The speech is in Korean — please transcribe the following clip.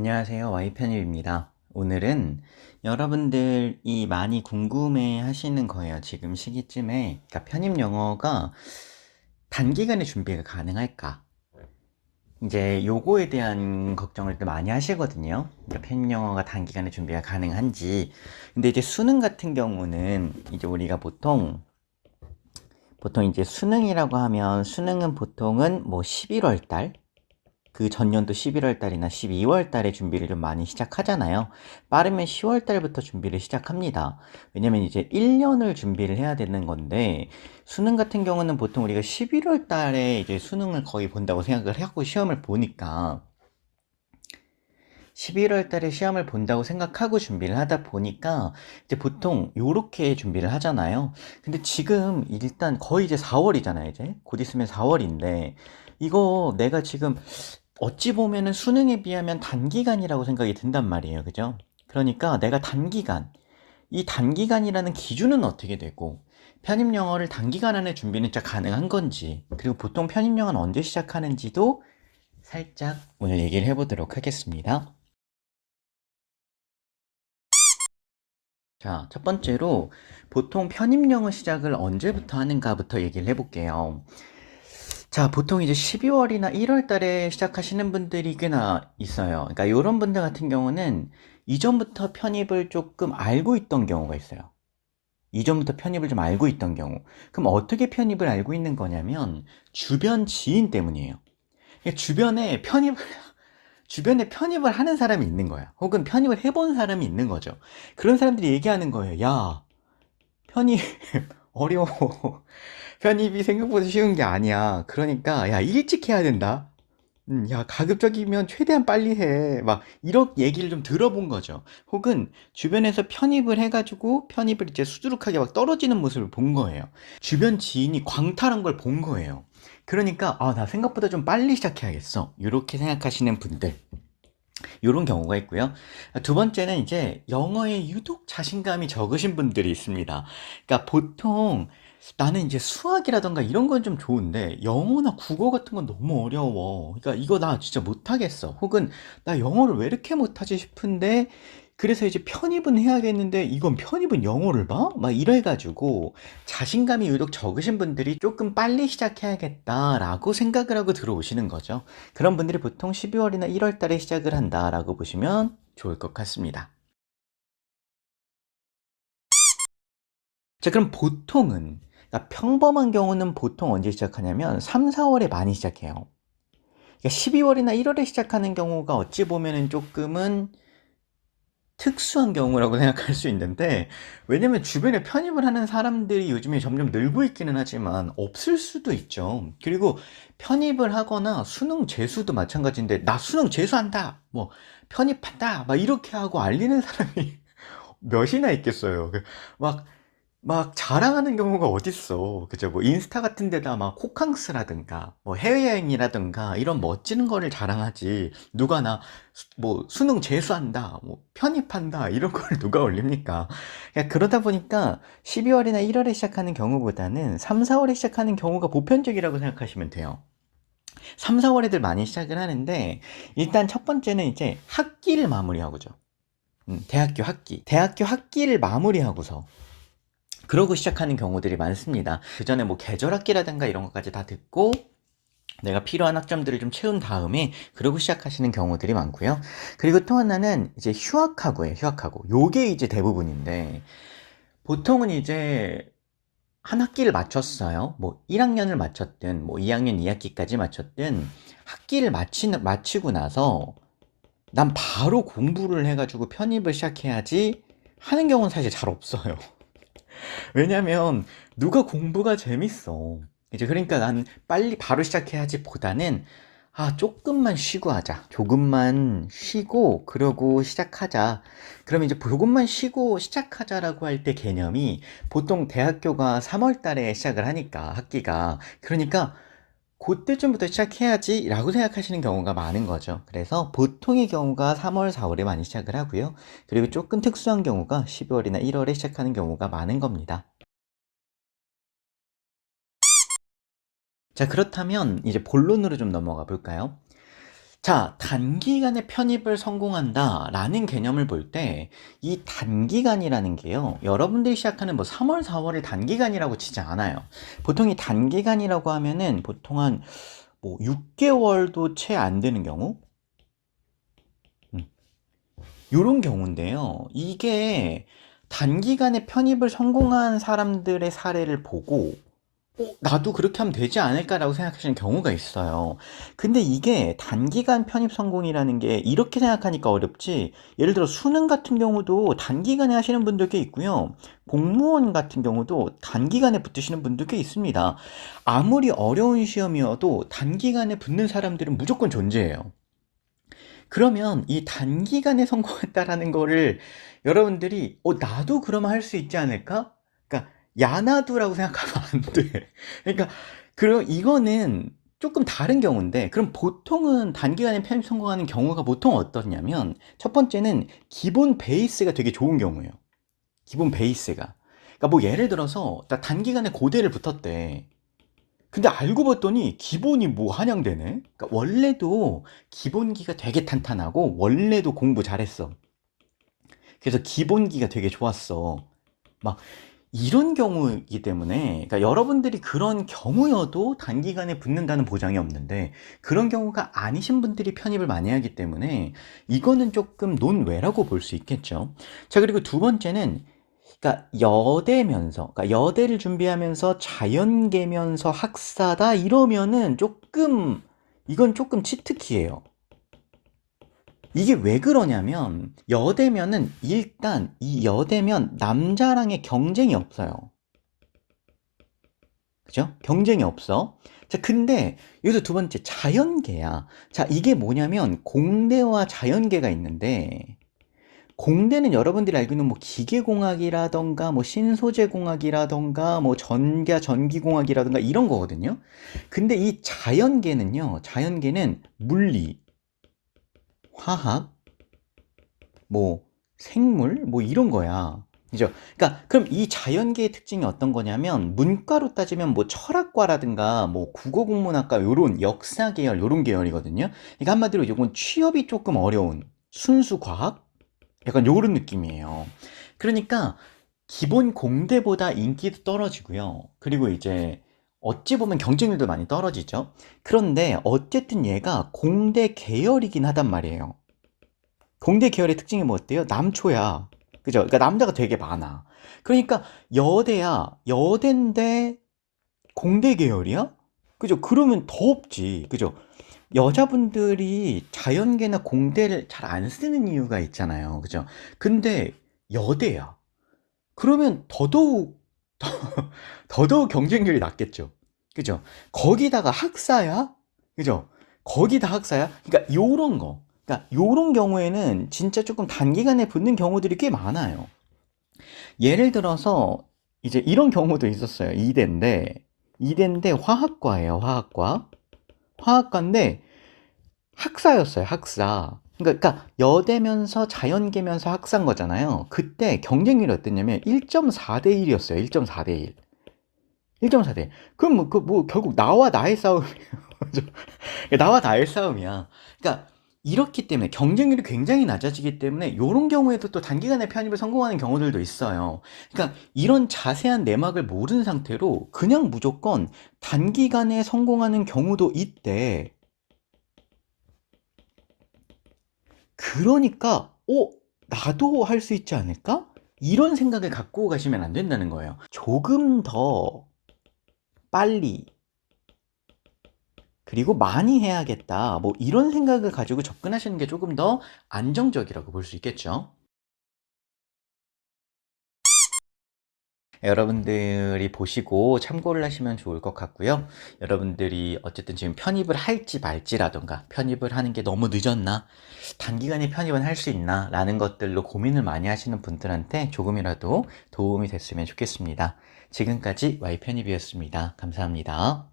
안녕하세요. Y편입입니다. 오늘은 여러분들이 많이 궁금해 하시는 거예요. 지금 시기쯤에. 그러니까 편입 영어가 단기간에 준비가 가능할까? 이제 요거에 대한 걱정을 또 많이 하시거든요. 그러니까 편입 영어가 단기간에 준비가 가능한지. 근데 이제 수능 같은 경우는 이제 우리가 보통 이제 수능이라고 하면 수능은 보통은 뭐 11월 달 그 전년도 11월 달이나 12월 달에 준비를 좀 많이 시작하잖아요. 빠르면 10월 달부터 준비를 시작합니다. 왜냐면 이제 1년을 준비를 해야 되는 건데, 수능 같은 경우는 보통 우리가 11월 달에 이제 수능을 거의 본다고 생각을 하고 시험을 보니까, 11월 달에 시험을 본다고 생각하고 준비를 하다 보니까 이제 보통 요렇게 준비를 하잖아요. 근데 지금 일단 거의 이제 4월이잖아요. 이제 곧 있으면 4월인데 이거 내가 지금 어찌 보면은 수능에 비하면 단기간이라고 생각이 든단 말이에요. 그죠? 그러니까 내가 이 단기간이라는 기준은 어떻게 되고, 편입 영어를 단기간 안에 준비는 진짜 가능한 건지, 그리고 보통 편입 영어는 언제 시작하는지도 살짝 오늘 얘기를 해보도록 하겠습니다. 자, 첫 번째로 보통 편입 영어 시작을 언제부터 하는가부터 얘기를 해볼게요. 자, 보통 이제 12월이나 1월 달에 시작하시는 분들이 꽤나 있어요. 그러니까 이런 분들 같은 경우는 이전부터 편입을 조금 알고 있던 경우가 있어요. 이전부터 편입을 좀 알고 있던 경우. 그럼 어떻게 편입을 알고 있는 거냐면 주변 지인 때문이에요. 그러니까 주변에 편입을 하는 사람이 있는 거야. 혹은 편입을 해본 사람이 있는 거죠. 그런 사람들이 얘기하는 거예요. 야, 편입 어려워. 편입이 생각보다 쉬운 게 아니야. 그러니까 야, 일찍 해야 된다. 야, 가급적이면 최대한 빨리 해. 막, 이런 얘기를 좀 들어본 거죠. 혹은, 주변에서 편입을 해가지고, 편입을 이제 수두룩하게 막 떨어지는 모습을 본 거예요. 주변 지인이 광탈한 걸 본 거예요. 그러니까, 아, 나 생각보다 좀 빨리 시작해야겠어. 이렇게 생각하시는 분들. 이런 경우가 있고요. 두 번째는 이제 영어에 유독 자신감이 적으신 분들이 있습니다. 그러니까 보통 나는 이제 수학이라던가 이런 건 좀 좋은데 영어나 국어 같은 건 너무 어려워. 그러니까 이거 나 진짜 못하겠어. 혹은 나 영어를 왜 이렇게 못하지 싶은데 그래서 이제 편입은 해야겠는데 이건 편입은 영어를 봐? 막 이래가지고 자신감이 유독 적으신 분들이 조금 빨리 시작해야겠다라고 생각을 하고 들어오시는 거죠. 그런 분들이 보통 12월이나 1월 달에 시작을 한다라고 보시면 좋을 것 같습니다. 자, 그럼 보통은, 그러니까 평범한 경우는 보통 언제 시작하냐면 3, 4월에 많이 시작해요. 그러니까 12월이나 1월에 시작하는 경우가 어찌 보면은 조금은 특수한 경우라고 생각할 수 있는데, 왜냐면 주변에 편입을 하는 사람들이 요즘에 점점 늘고 있기는 하지만 없을 수도 있죠. 그리고 편입을 하거나 수능 재수도 마찬가지인데 나 수능 재수한다 뭐 편입한다 막 이렇게 하고 알리는 사람이 몇이나 있겠어요. 막 자랑하는 경우가 어딨어. 그죠? 뭐 인스타 같은 데다 막 호캉스라든가 뭐 해외여행이라든가 이런 멋진 거를 자랑하지. 누가 뭐 수능 재수한다, 뭐 편입한다 이런 걸 누가 올립니까? 그러니까 그러다 보니까 12월이나 1월에 시작하는 경우보다는 3, 4월에 시작하는 경우가 보편적이라고 생각하시면 돼요. 3, 4월 애들 많이 시작을 하는데 일단 첫 번째는 이제 학기를 마무리하고죠. 대학교 학기를 마무리하고서 그러고 시작하는 경우들이 많습니다. 그 전에 뭐 계절학기라든가 이런 것까지 다 듣고 내가 필요한 학점들을 좀 채운 다음에 그러고 시작하시는 경우들이 많고요. 그리고 또 하나는 이제 휴학하고예요. 휴학하고. 요게 이제 대부분인데 보통은 이제 한 학기를 마쳤어요. 뭐 1학년을 마쳤든 뭐 2학년 2학기까지 마쳤든 마치고 나서 난 바로 공부를 해가지고 편입을 시작해야지 하는 경우는 사실 잘 없어요. 왜냐면 누가 공부가 재밌어. 이제 그러니까 난 빨리 바로 시작해야지 보다는 아, 조금만 쉬고 하자. 조금만 쉬고 그러고 시작하자. 그러면 이제 조금만 쉬고 시작하자라고 할 때 개념이 보통 대학교가 3월 달에 시작을 하니까 학기가 그러니까 그때쯤부터 시작해야지 라고 생각하시는 경우가 많은 거죠. 그래서 보통의 경우가 3월, 4월에 많이 시작을 하고요. 그리고 조금 특수한 경우가 12월이나 1월에 시작하는 경우가 많은 겁니다. 자, 그렇다면 이제 본론으로 좀 넘어가 볼까요? 자, 단기간에 편입을 성공한다라는 개념을 볼 때 이 단기간이라는 게요. 여러분들이 시작하는 뭐 3월, 4월을 단기간이라고 치지 않아요. 보통 이 단기간이라고 하면은 보통 한 뭐 6개월도 채 안 되는 경우? 음, 요런 경우인데요. 이게 단기간에 편입을 성공한 사람들의 사례를 보고 나도 그렇게 하면 되지 않을까라고 생각하시는 경우가 있어요. 근데 이게 단기간 편입 성공이라는 게 이렇게 생각하니까 어렵지, 예를 들어 수능 같은 경우도 단기간에 하시는 분들 꽤 있고요. 공무원 같은 경우도 단기간에 붙으시는 분들 꽤 있습니다. 아무리 어려운 시험이어도 단기간에 붙는 사람들은 무조건 존재해요. 그러면 이 단기간에 성공했다라는 거를 여러분들이 나도 그러면 할 수 있지 않을까? 그러니까 야나두라고 생각하면 안 돼. 그러니까 그럼 이거는 조금 다른 경우인데, 그럼 보통은 단기간에 편입 성공하는 경우가 보통 어떠냐면, 첫 번째는 기본 베이스가 되게 좋은 경우예요. 기본 베이스가. 그러니까 뭐 예를 들어서 나 단기간에 고대를 붙었대. 근데 알고 봤더니 기본이 뭐 한양대네? 그러니까 원래도 기본기가 되게 탄탄하고 원래도 공부 잘했어. 그래서 기본기가 되게 좋았어. 막 이런 경우이기 때문에, 그러니까 여러분들이 그런 경우여도 단기간에 붙는다는 보장이 없는데, 그런 경우가 아니신 분들이 편입을 많이 하기 때문에 이거는 조금 논외라고 볼 수 있겠죠. 자, 그리고 두 번째는, 그러니까 여대면서, 그러니까 여대를 준비하면서 자연계면서 학사다 이러면은 조금, 이건 조금 치트키예요. 이게 왜 그러냐면, 여대면은 일단 이 여대면 남자랑의 경쟁이 없어요. 그죠? 경쟁이 없어. 자, 근데 여기서 두 번째 자연계야. 자, 이게 뭐냐면 공대와 자연계가 있는데, 공대는 여러분들이 알고 있는 뭐 기계공학이라던가 뭐 신소재공학이라던가 뭐 전기공학이라던가 이런 거거든요. 근데 이 자연계는요, 자연계는 물리, 화학, 뭐 생물 뭐 이런 거야. 그죠? 그러니까 그럼 이 자연계의 특징이 어떤 거냐면, 문과로 따지면 뭐 철학과라든가 뭐 국어국문학과 요런 역사 계열 요런 계열이거든요. 그러니까 한마디로 요건 취업이 조금 어려운 순수 과학? 약간 요런 느낌이에요. 그러니까 기본 공대보다 인기도 떨어지고요. 그리고 이제 어찌 보면 경쟁률도 많이 떨어지죠. 그런데 어쨌든 얘가 공대 계열이긴 하단 말이에요. 공대 계열의 특징이 뭐 어때요? 남초야. 그죠? 그러니까 남자가 되게 많아. 그러니까 여대야. 여대인데 공대 계열이야? 그죠? 그러면 더 없지. 그죠? 여자분들이 자연계나 공대를 잘 안 쓰는 이유가 있잖아요. 그죠? 근데 여대야. 그러면 더더욱 더더욱 경쟁률이 낮겠죠. 그죠? 거기다가 학사야? 그죠? 거기다 학사야? 그러니까 요런 거. 그러니까 요런 경우에는 진짜 조금 단기간에 붙는 경우들이 꽤 많아요. 예를 들어서 이제 이런 경우도 있었어요. 이대인데 화학과예요. 화학과. 화학과인데 학사였어요. 학사. 그러니까 여대면서 자연계면서 학사인 거잖아요. 그때 경쟁률이 어땠냐면 1.4대 1이었어요. 1.4대 1. 1.4대 1. 그럼 뭐 결국 나와 나의 싸움이에요. 나와 나의 싸움이야. 그러니까 이렇기 때문에 경쟁률이 굉장히 낮아지기 때문에 이런 경우에도 또 단기간에 편입을 성공하는 경우들도 있어요. 그러니까 이런 자세한 내막을 모르는 상태로 그냥 무조건 단기간에 성공하는 경우도 있대. 그러니까 나도 할 수 있지 않을까? 이런 생각을 갖고 가시면 안 된다는 거예요. 조금 더 빨리, 그리고 많이 해야겠다. 뭐 이런 생각을 가지고 접근하시는 게 조금 더 안정적이라고 볼 수 있겠죠. 여러분들이 보시고 참고를 하시면 좋을 것 같고요. 여러분들이 어쨌든 지금 편입을 할지 말지라던가, 편입을 하는 게 너무 늦었나? 단기간에 편입은 할 수 있나? 라는 것들로 고민을 많이 하시는 분들한테 조금이라도 도움이 됐으면 좋겠습니다. 지금까지 Y편입이었습니다. 감사합니다.